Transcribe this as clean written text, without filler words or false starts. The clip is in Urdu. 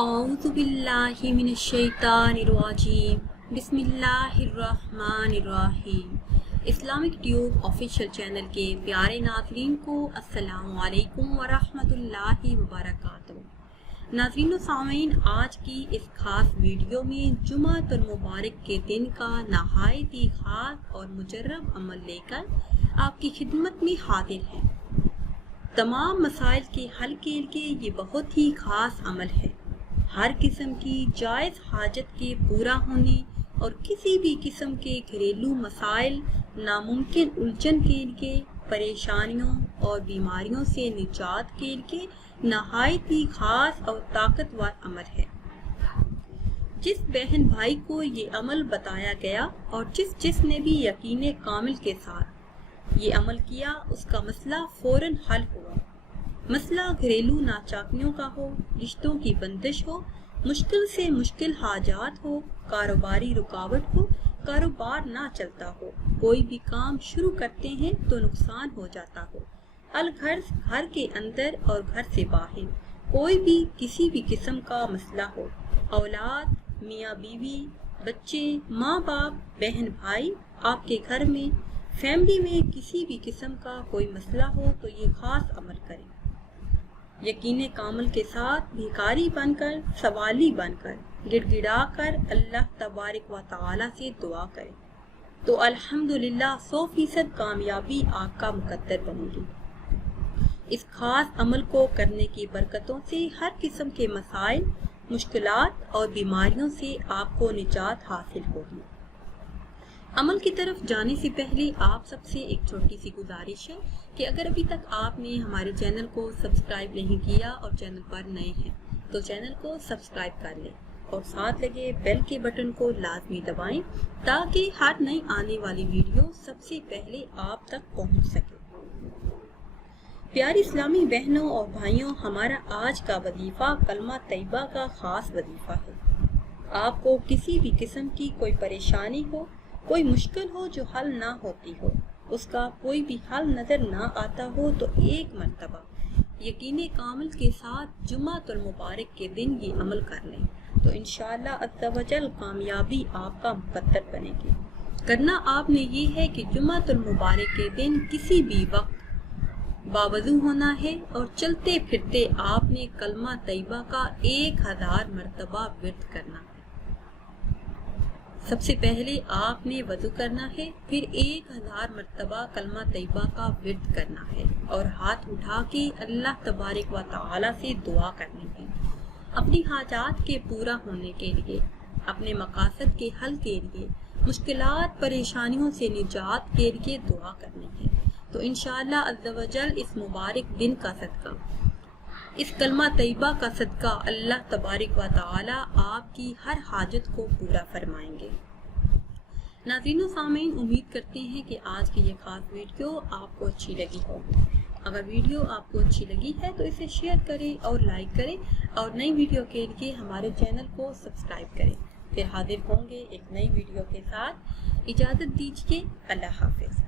اعوذ باللہ من الشیطان الرجیم بسم اللہ الرحمن الرحیم۔ اسلامک ٹیوب آفیشیل چینل کے پیارے ناظرین کو السلام علیکم ورحمۃ اللہ وبرکاتہ۔ ناظرین و سامعین، آج کی اس خاص ویڈیو میں جمعۃ المبارک کے دن کا نہایت ہی خاص اور مجرب عمل لے کر آپ کی خدمت میں حاضر ہیں۔ تمام مسائل کے حل کے لیے یہ بہت ہی خاص عمل ہے۔ ہر قسم کی جائز حاجت کے پورا ہونے اور کسی بھی قسم کے گھریلو مسائل، ناممکن الجھن کے لیے، پریشانیوں اور بیماریوں سے نجات کے لیے نہایت ہی خاص اور طاقتور عمل ہے۔ جس بہن بھائی کو یہ عمل بتایا گیا اور جس نے بھی یقین کامل کے ساتھ یہ عمل کیا، اس کا مسئلہ فوراً حل ہوا۔ مسئلہ گھریلو ناچاکیوں کا ہو، رشتوں کی بندش ہو، مشکل سے مشکل حاجات ہو، کاروباری رکاوٹ ہو، کاروبار نہ چلتا ہو، کوئی بھی کام شروع کرتے ہیں تو نقصان ہو جاتا ہو، الغرض گھر کے اندر اور گھر سے باہر کوئی بھی کسی بھی قسم کا مسئلہ ہو، اولاد، میاں بیوی، بچے، ماں باپ، بہن بھائی، آپ کے گھر میں، فیملی میں کسی بھی قسم کا کوئی مسئلہ ہو تو یہ خاص عمل کریں۔ یقین کامل کے ساتھ بھیکاری بن کر، سوالی بن کر، گڑ گڑا کر اللہ تبارک و تعالی سے دعا کریں تو الحمدللہ 100% کامیابی آپ کا مقدر بنے گی۔ اس خاص عمل کو کرنے کی برکتوں سے ہر قسم کے مسائل، مشکلات اور بیماریوں سے آپ کو نجات حاصل ہوگی۔ عمل کی طرف جانے سے پہلے آپ سب سے ایک چھوٹی سی گزارش ہے کہ اگر ابھی تک آپ نے ہمارے چینل کو سبسکرائب نہیں کیا اور چینل پر نئے ہیں تو چینل کو سبسکرائب کر لیں اور ساتھ لگے بیل کے بٹن کو لازمی دبائیں تاکہ ہر نئی آنے والی ویڈیو سب سے پہلے آپ تک پہنچ سکے۔ پیاری اسلامی بہنوں اور بھائیوں، ہمارا آج کا وظیفہ کلمہ طیبہ کا خاص وظیفہ ہے۔ آپ کو کسی بھی قسم کی کوئی پریشانی ہو، کوئی مشکل ہو جو حل نہ ہوتی ہو، اس کا کوئی بھی حل نظر نہ آتا ہو تو ایک مرتبہ یقین کامل کے ساتھ جمعۃ المبارک کے دن یہ عمل کر لیں تو انشاءاللہ عز و جل کامیابی آپ کا مقدر بنے گی۔ کرنا آپ نے یہ ہے کہ جمعۃ المبارک کے دن کسی بھی وقت باوضو ہونا ہے اور چلتے پھرتے آپ نے کلمہ طیبہ کا 1000 مرتبہ ورد کرنا ہے۔ سب سے پہلے آپ نے وضو کرنا ہے، پھر 1000 مرتبہ کلمہ طیبہ کا ورد کرنا ہے اور ہاتھ اٹھا کے اللہ تبارک و تعالی سے دعا کرنی ہے، اپنی حاجات کے پورا ہونے کے لیے، اپنے مقاصد کے حل کے لیے، مشکلات پریشانیوں سے نجات کے لیے دعا کرنی ہے۔ تو انشاءاللہ عز و جل اس مبارک دن کا صدقہ، اس کلمہ طیبہ کا صدقہ اللہ تبارک و تعالی آپ کی ہر حاجت کو پورا فرمائیں گے۔ ناظرین و سامعین، امید کرتے ہیں کہ آج کی یہ خاص ویڈیو آپ کو اچھی لگی ہوگی۔ اگر ویڈیو آپ کو اچھی لگی ہے تو اسے شیئر کریں اور لائک کریں اور نئی ویڈیو کے لیے ہمارے چینل کو سبسکرائب کریں۔ پھر حاضر ہوں گے ایک نئی ویڈیو کے ساتھ۔ اجازت دیجیے، اللہ حافظ۔